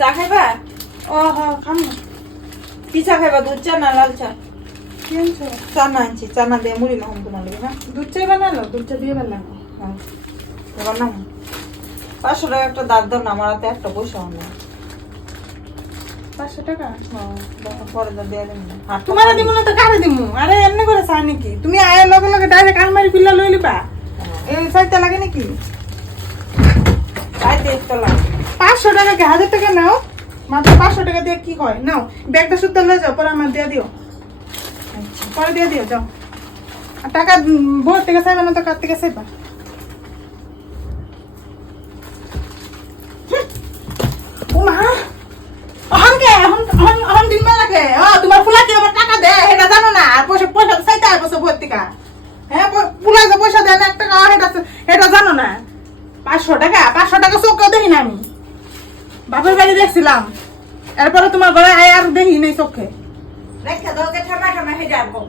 চা খাইবা? ও হ্যাঁ খাম না। কি চা খাইবা? দুধ চা না লাল চা? কি আনছো? চানা আনছি, চানা দিয়ে মুড়ি মাখন তোমার লাগে না? দুধ চা বানালো? দুধ চা দিয়ে বানালাম। হ্যাঁ এবার নাম 500 টাকা একটা দাঁত দাও না, আমার হাতে একটা পয়সাও নেই। 500 টাকা? পরে তো দিয়ে দেবেন না। তোমার দিমু না তো কারে দিমু? আরে এমনি করে চাই নাকি? তুমি আয়ের লগে লগে ডাইরেক্ট আলমারি খুললা লই লিবা? এই চাইতে লাগে নাকি? তাই দেখতে লাগ 500 টাকা কি 1000 টাকা নাও? মাত্র 500 টাকা দিয়ে কি হয়? নাও ব্যাগটা শুদ্ধ লয়ে যাও, পরে আমার দিয়ে দিও। পরে দিয়ে দিও যাও। আর টাকা ভোর থেকে চাইবা না তো কার থেকে চাইবা? ও মা অহনকে অহন দিন লাগে। তোমার ফুলা কি আমার টাকা দেয় এটা জানো না? আর পয়সা পয়সা চাইতে হয় বছর ভোর থেকে। হ্যাঁ ফুলা যে পয়সা দেয় না 1 টাকা এটা জানো না? 500 টাকা চোখেও দেখি না আমি। বাপের বাড়ি দেখছিলাম, এরপরে তোমার ঘরে আয় আর দেখি নাই চোখে। রেখে দাও যে ঠামা ঠামা হয়ে যাবো।